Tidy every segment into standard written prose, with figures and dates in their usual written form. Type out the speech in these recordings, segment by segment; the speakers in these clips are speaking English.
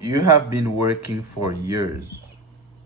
You have been working for years,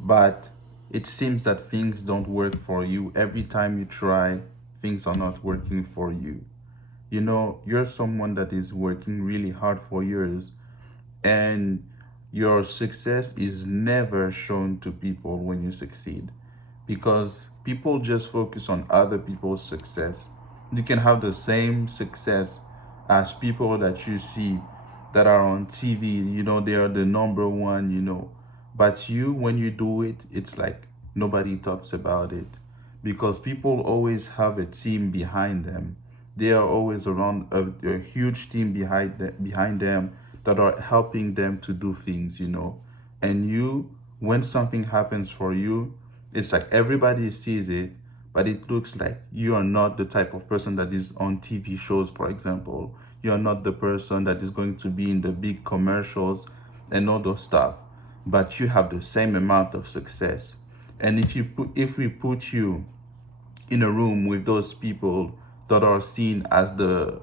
but it seems that things don't work for you. Every time you try, things are not working for you. You know, you're someone that is working really hard for years, and your success is never shown to people when you succeed because people just focus on other people's success. You can have the same success as people that you see that are on TV, they are the number one, but you, when you do it, it's like nobody talks about it because people always have a team behind them. They are always around a huge team behind them that are helping them to do things, and you, when something happens for you, it's like everybody sees it, but it looks like you are not the type of person that is on TV shows, for example. You are not the person that is going to be in the big commercials and all those stuff, but you have the same amount of success. And if we put you in a room with those people that are seen as the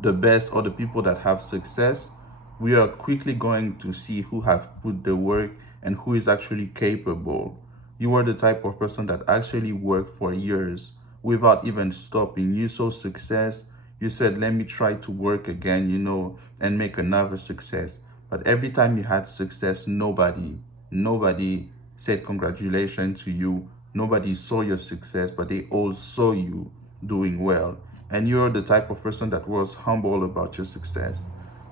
best or the people that have success, we are quickly going to see who have put the work and who is actually capable. You are the type of person that actually worked for years without even stopping. You saw success, you said, let me try to work again, and make another success. But every time you had success, nobody said congratulations to you. Nobody saw your success, but they all saw you doing well. And you're the type of person that was humble about your success.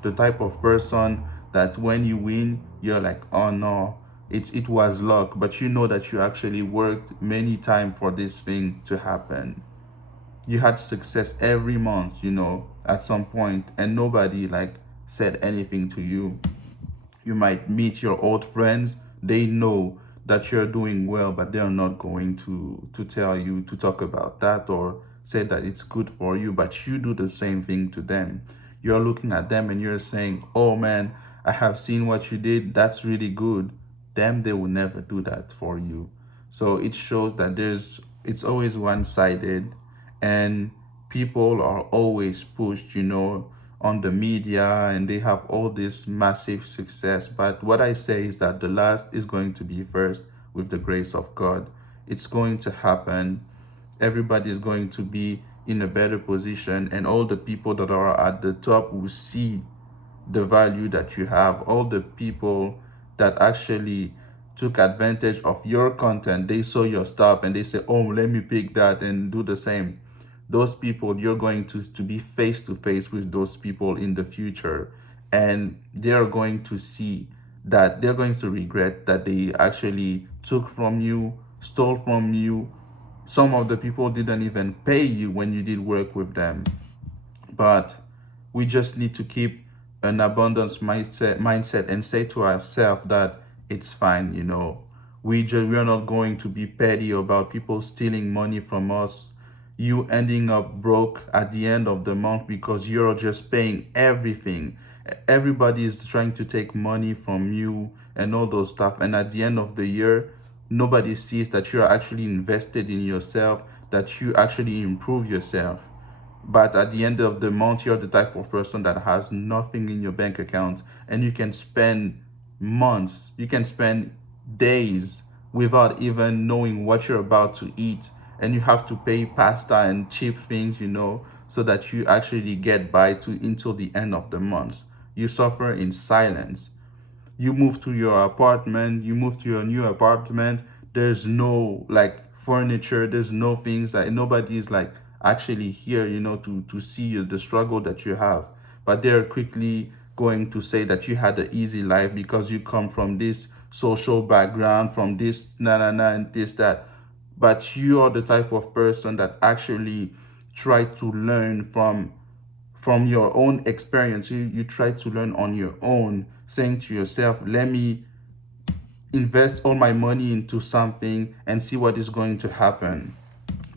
The type of person that when you win, you're like, oh no, it was luck, but you know that you actually worked many times for this thing to happen. You had success every month, at some point, and nobody like said anything to you. You might meet your old friends. They know that you're doing well, but they're not going to tell you to talk about that or say that it's good for you. But you do the same thing to them. You're looking at them and you're saying, oh man, I have seen what you did. That's really good. Them, they will never do that for you. So it shows that it's always one-sided, and people are always pushed, on the media, and they have all this massive success. But what I say is that the last is going to be first with the grace of God. It's going to happen. Everybody is going to be in a better position, and all the people that are at the top will see the value that you have. All the people that actually took advantage of your content, they saw your stuff and they say, oh, let me pick that and do the same. Those people, you're going to be face to face with those people in the future, and they are going to see that they're going to regret that they actually took from you, stole from you. Some of the people didn't even pay you when you did work with them. But we just need to keep an abundance mindset and say to ourselves that it's fine, we are not going to be petty about people stealing money from us, you ending up broke at the end of the month because you're just paying everything. Everybody is trying to take money from you and all those stuff, and at the end of the year, nobody sees that you're actually invested in yourself, that you actually improve yourself. But at the end of the month, you're the type of person that has nothing in your bank account, and you can spend months, you can spend days without even knowing what you're about to eat. And you have to pay pasta and cheap things, so that you actually get by to until the end of the month. You suffer in silence. You move to your apartment, you move to your new apartment, there's no like furniture, there's no things, like nobody is like actually here, to see you, the struggle that you have. But they're quickly going to say that you had an easy life because you come from this social background, from this na na na and this that. But you are the type of person that actually try to learn from your own experience. You try to learn on your own, saying to yourself, let me invest all my money into something and see what is going to happen.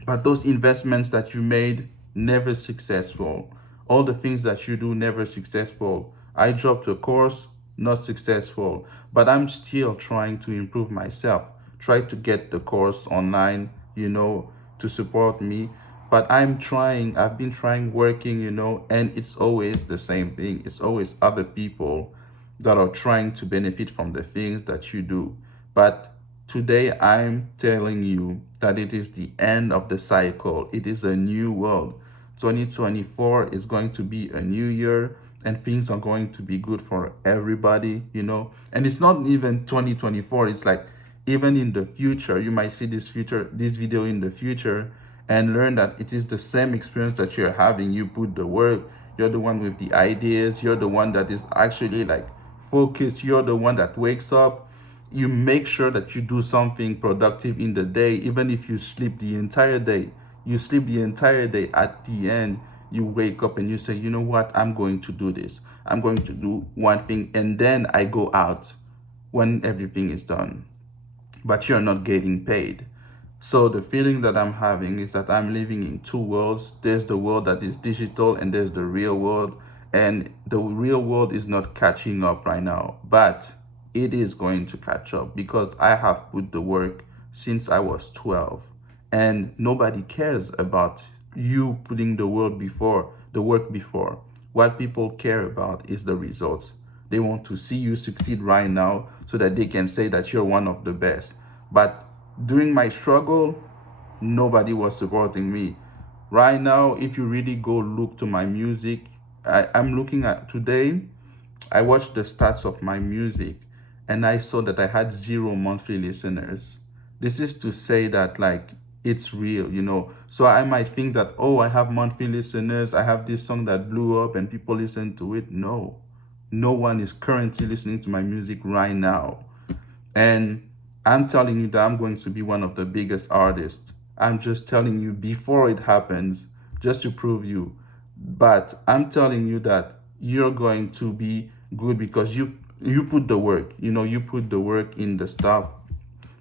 But those investments that you made, never successful. All the things that you do, never successful. I dropped a course, not successful. But I'm still trying to improve myself. Try to get the course online, to support me. But I've been trying working, and it's always the same thing. It's always other people that are trying to benefit from the things that you do. But today I'm telling you that it is the end of the cycle. It is a new world. 2024 is going to be a new year, and things are going to be good for everybody, you know. And it's not even 2024, it's like even in the future, you might see this video in the future and learn that it is the same experience that you're having. You put the work, you're the one with the ideas, you're the one that is actually like focused, you're the one that wakes up. You make sure that you do something productive in the day, even if you sleep the entire day. You sleep the entire day. At the end, you wake up and you say, you know what, I'm going to do this. I'm going to do one thing, and then I go out when everything is done, but you're not getting paid. So the feeling that I'm having is that I'm living in two worlds. There's the world that is digital and there's the real world. And the real world is not catching up right now, but it is going to catch up because I have put the work since I was 12. And nobody cares about you putting the work before. What people care about is the results. They want to see you succeed right now so that they can say that you're one of the best. But during my struggle, nobody was supporting me. Right now, if you really go look to my music, I'm looking at today, I watched the stats of my music and I saw that I had 0 monthly listeners. This is to say that like it's real, you know. So I might think that, oh, I have monthly listeners, I have this song that blew up and people listen to it. No, no one is currently listening to my music right now. And I'm telling you that I'm going to be one of the biggest artists. I'm just telling you before it happens, just to prove you. But I'm telling you that you're going to be good because you put the work. You know, you put the work in the stuff.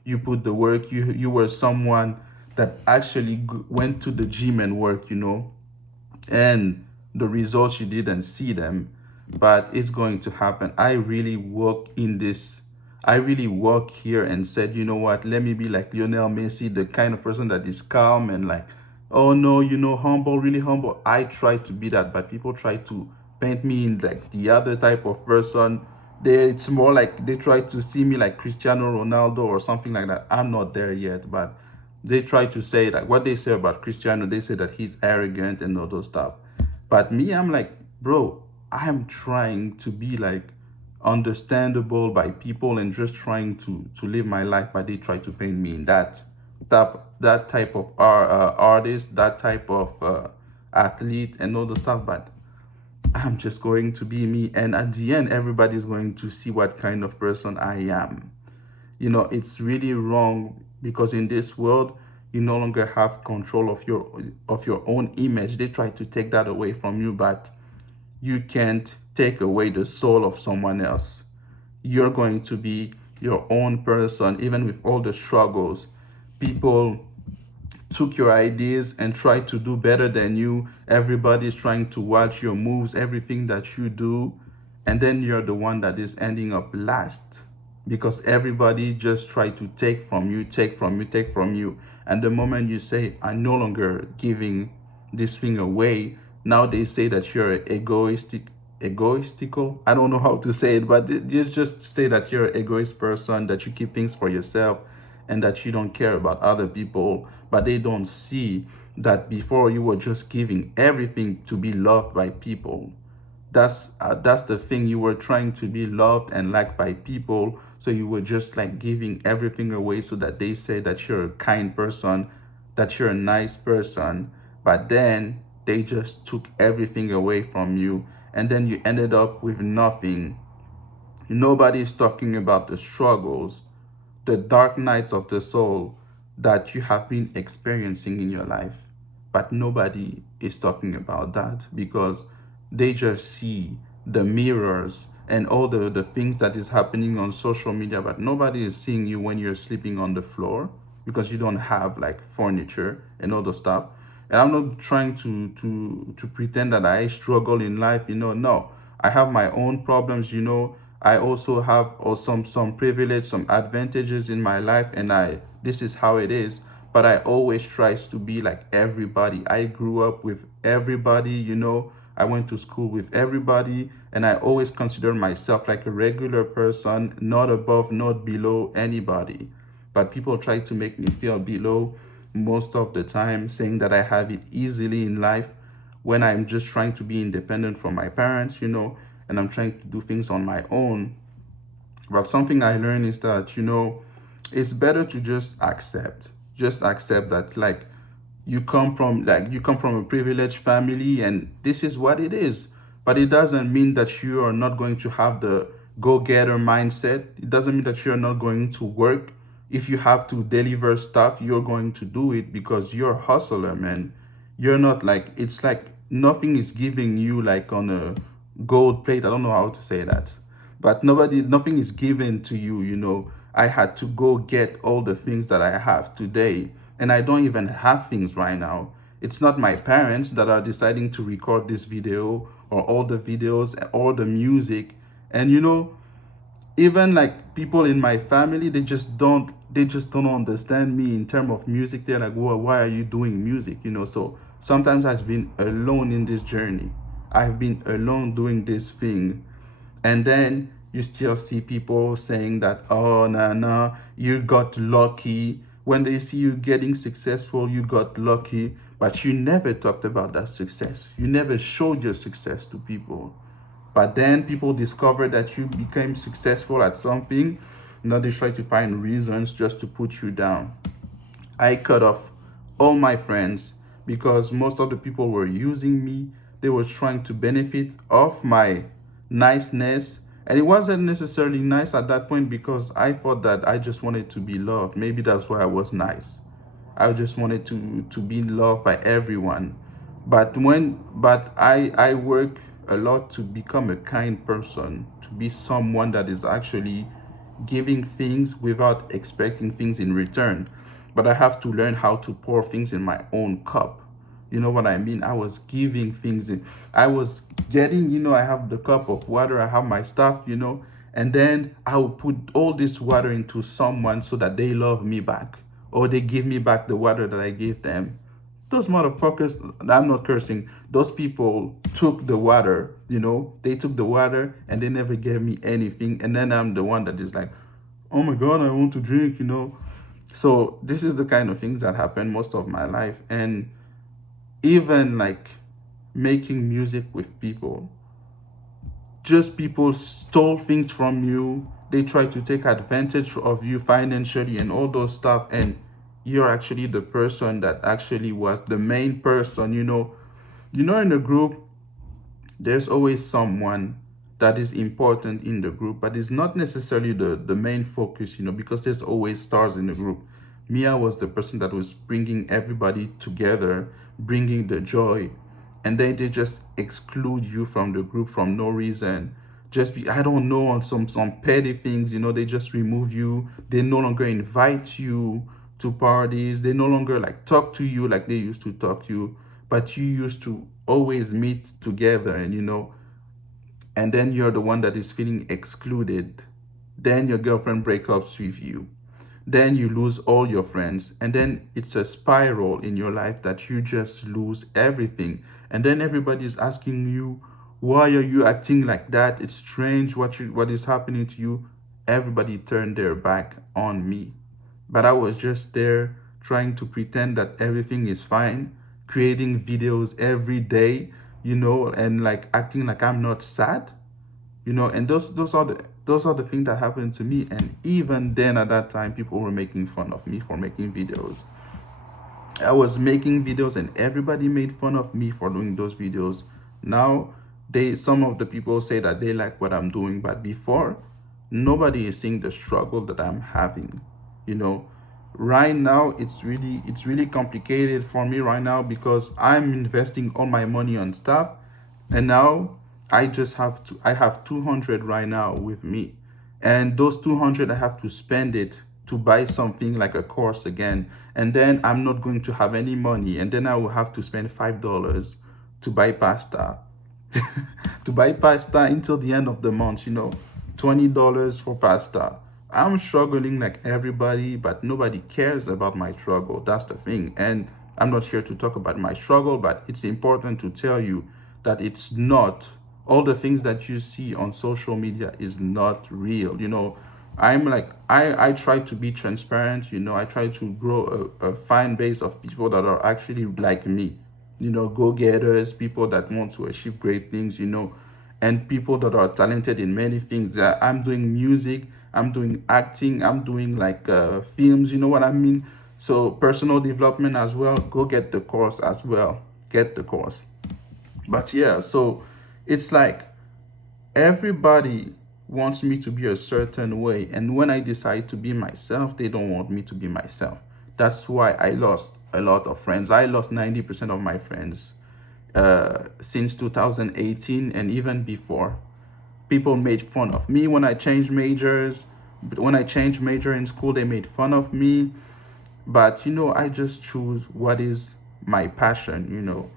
You put the work. You were someone that actually went to the gym and worked, you know, and the results you didn't see them, but it's going to happen. I really work here and said, you know what, let me be like Lionel Messi, the kind of person that is calm and like, oh no, you know, humble, really humble. I try to be that, but people try to paint me in like the other type of person. It's more like they try to see me like Cristiano Ronaldo or something like that. I'm not there yet, but they try to say like what they say about Cristiano, they say that he's arrogant and all those stuff. But me, I'm like, bro, I'm trying to be like understandable by people and just trying to live my life, but they try to paint me in that type of artist, that type of athlete and all the stuff. But I'm just going to be me, and at the end, everybody's going to see what kind of person I am. You know, it's really wrong because in this world, you no longer have control of your own image. They try to take that away from you, but you can't take away the soul of someone else. You're going to be your own person, even with all the struggles. People took your ideas and tried to do better than you. Everybody's trying to watch your moves, everything that you do, and then you're the one that is ending up last because everybody just tried to take from you, take from you, take from you. And the moment you say, I'm no longer giving this thing away, now they say that you're egoistical. I don't know how to say it, but they just say that you're an egoist person, that you keep things for yourself and that you don't care about other people. But they don't see that before you were just giving everything to be loved by people. That's the thing. You were trying to be loved and liked by people, so you were just like giving everything away so that they say that you're a kind person, that you're a nice person. But then they just took everything away from you, and then you ended up with nothing. Nobody's talking about the struggles, the dark nights of the soul that you have been experiencing in your life. But nobody is talking about that because they just see the mirrors and all the things that is happening on social media, but nobody is seeing you when you're sleeping on the floor because you don't have like furniture and all the stuff. And I'm not trying to pretend that I struggle in life, you know. No, I have my own problems, you know. I also have some privilege, some advantages in my life, and I this is how it is. But I always tries to be like everybody. I grew up with everybody, you know. I went to school with everybody, and I always consider myself like a regular person, not above, not below anybody. But people try to make me feel below most of the time, saying that I have it easily in life when I'm just trying to be independent from my parents, and I'm trying to do things on my own. But something I learned is that, it's better to just accept that, like, you come from a privileged family and this is what it is. But it doesn't mean that you are not going to have the go-getter mindset. It doesn't mean that you're not going to work. If you have to deliver stuff, you're going to do it because you're a hustler, man. You're not like, it's like nothing is giving you like on a gold plate. I don't know how to say that, but nothing is given to you. I had to go get all the things that I have today, and I don't even have things right now. It's not my parents that are deciding to record this video or all the videos, all the music. And even like people in my family, they just don't understand me in terms of music. They're like, well, why are you doing music? So sometimes I've been alone in this journey. I've been alone doing this thing. And then you still see people saying that, oh, nah, you got lucky. When they see you getting successful, you got lucky. But you never talked about that success. You never showed your success to people. But then people discover that you became successful at something. Now they try to find reasons just to put you down. I cut off all my friends because most of the people were using me. They were trying to benefit off my niceness. And it wasn't necessarily nice at that point because I thought that I just wanted to be loved. Maybe that's why I was nice. I just wanted to be loved by everyone. But I work a lot to become a kind person, to be someone that is actually giving things without expecting things in return. But I have to learn how to pour things in my own cup. You know what I mean? I was giving things in. I was getting, I have the cup of water, I have my stuff, and then I will put all this water into someone so that they love me back or they give me back the water that I gave them. Those motherfuckers, I'm not cursing, those people took the water, they took the water and they never gave me anything. And then I'm the one that is like, oh my God, I want to drink. So this is the kind of things that happen most of my life. And even like making music with people, just people stole things from you. They try to take advantage of you financially and all those stuff. And you're actually the person that actually was the main person. In a group, there's always someone that is important in the group, but it's not necessarily the main focus, because there's always stars in the group. Mia was the person that was bringing everybody together, bringing the joy, and then they just exclude you from the group from no reason. Just be, I don't know, on some petty things, they just remove you. They no longer invite you to parties. They no longer like talk to you like they used to talk to you, but you used to always meet together, and then you're the one that is feeling excluded. Then your girlfriend breaks up with you. Then you lose all your friends. And then it's a spiral in your life that you just lose everything. And then everybody's asking you, why are you acting like that? It's strange what is happening to you. Everybody turned their back on me. But I was just there trying to pretend that everything is fine, creating videos every day, and like acting like I'm not sad, and those are the things that happened to me. And even then, at that time, people were making fun of me for making videos. I was making videos and everybody made fun of me for doing those videos. Now, some of the people say that they like what I'm doing, but before, nobody is seeing the struggle that I'm having. You know, right now it's really complicated for me right now because I'm investing all my money on stuff, and now I have 200 right now with me, and those 200 I have to spend it to buy something like a course again, and then I'm not going to have any money, and then I will have to spend $5 to buy pasta to buy pasta until the end of the month, $20 for pasta. I'm struggling like everybody, but nobody cares about my struggle. That's the thing. And I'm not here to talk about my struggle, but it's important to tell you that it's not, all the things that you see on social media is not real. I'm like, I try to be transparent. I try to grow a fan base of people that are actually like me, go-getters, people that want to achieve great things, and people that are talented in many things. I'm doing music, I'm doing acting, I'm doing like films, you know what I mean? So personal development as well, go get the course as well. Get the course. But yeah, so it's like everybody wants me to be a certain way, and when I decide to be myself, they don't want me to be myself. That's why I lost a lot of friends. I lost 90% of my friends since 2018 and even before. People made fun of me when I changed majors. When I changed major in school, they made fun of me. But I just choose what is my passion.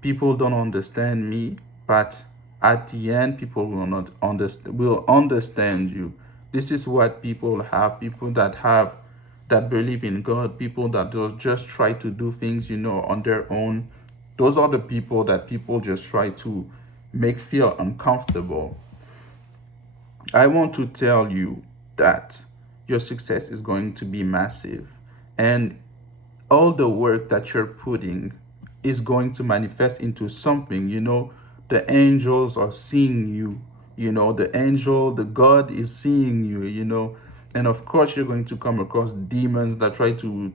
People don't understand me, but at the end, people will not understand you. This is what people have. People that believe in God, people that just try to do things, on their own. Those are the people that people just try to make feel uncomfortable. I want to tell you that your success is going to be massive, and all the work that you're putting is going to manifest into something. The angels are seeing you. The God is seeing you. And of course, you're going to come across demons that try to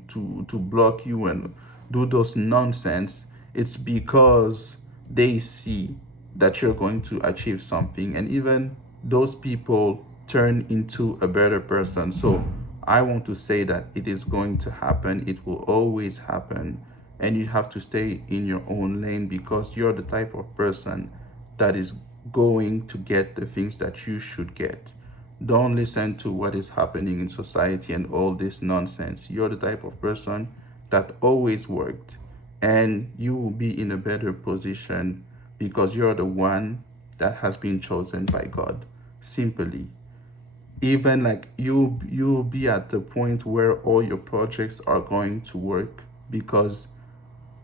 block you and do those nonsense. It's because they see that you're going to achieve something, and even those people turn into a better person. So I want to say that it is going to happen. It will always happen. And you have to stay in your own lane, because you're the type of person that is going to get the things that you should get. Don't listen to what is happening in society and all this nonsense. You're the type of person that always worked, and you will be in a better position because you're the one that has been chosen by God. Simply, even like you'll be at the point where all your projects are going to work because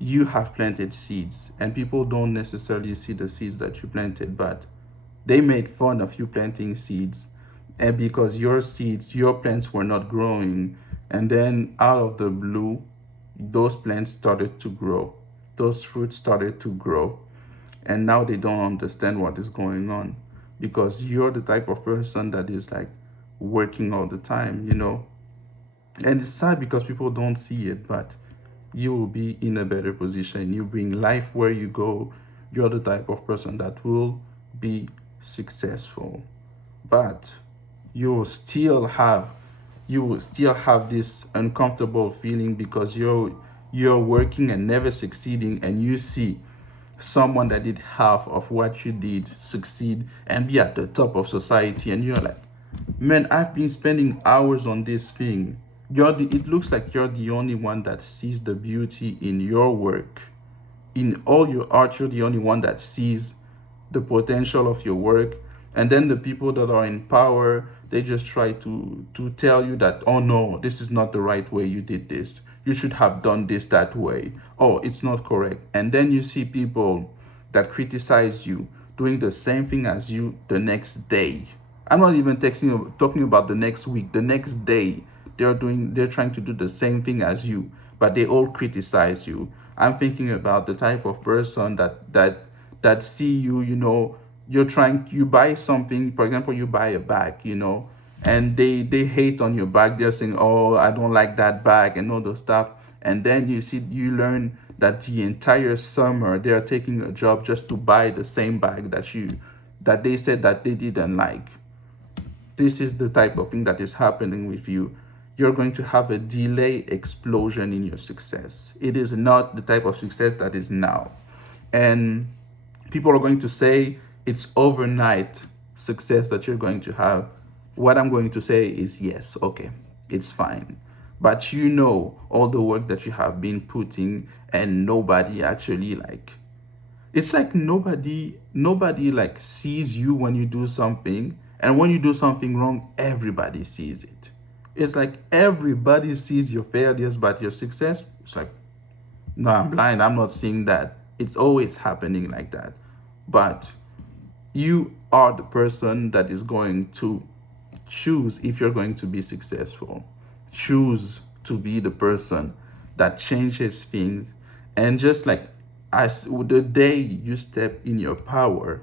you have planted seeds, and people don't necessarily see the seeds that you planted, but they made fun of you planting seeds, and because your seeds, your plants were not growing, and then out of the blue, those plants started to grow, those fruits started to grow, and now they don't understand what is going on because you're the type of person that is like working all the time. And it's sad because people don't see it, but you will be in a better position. You bring life where you go. You're the type of person that will be successful. But you will still have this uncomfortable feeling because you're working and never succeeding, and you see someone that did half of what you did succeed and be at the top of society, and you're like, man, I've been spending hours on this thing. It looks like you're the only one that sees the beauty in your work. In all your art, you're the only one that sees the potential of your work. And then the people that are in power, they just try to tell you that, oh no, this is not the right way you did this. You should have done this that way. Oh, it's not correct. And then you see people that criticize you doing the same thing as you the next day. I'm not even talking about the next week, the next day. They're trying to do the same thing as you, but they all criticize you. I'm thinking about the type of person that see you, you buy something, for example, you buy a bag, and they hate on your bag. They're saying, oh, I don't like that bag and all those stuff. And then you learn that the entire summer they're taking a job just to buy the same bag that they said that they didn't like. This is the type of thing that is happening with you. You're going to have a delay explosion in your success. It is not the type of success that is now. And people are going to say it's overnight success that you're going to have. What I'm going to say is yes, okay, it's fine. But all the work that you have been putting, and nobody actually it's like nobody like sees you when you do something, and when you do something wrong, everybody sees it. It's like everybody sees your failures, but your success, it's like, no, I'm blind, I'm not seeing that. It's always happening like that. but you are the person that is going to choose if you're going to be successful. Choose to be the person that changes things. And just like as the day you step in your power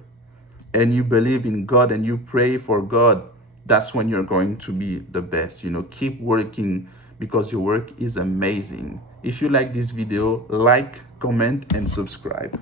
and you believe in God and you pray for God, that's when you're going to be the best. Keep working because your work is amazing. If you like this video, like, comment, and subscribe.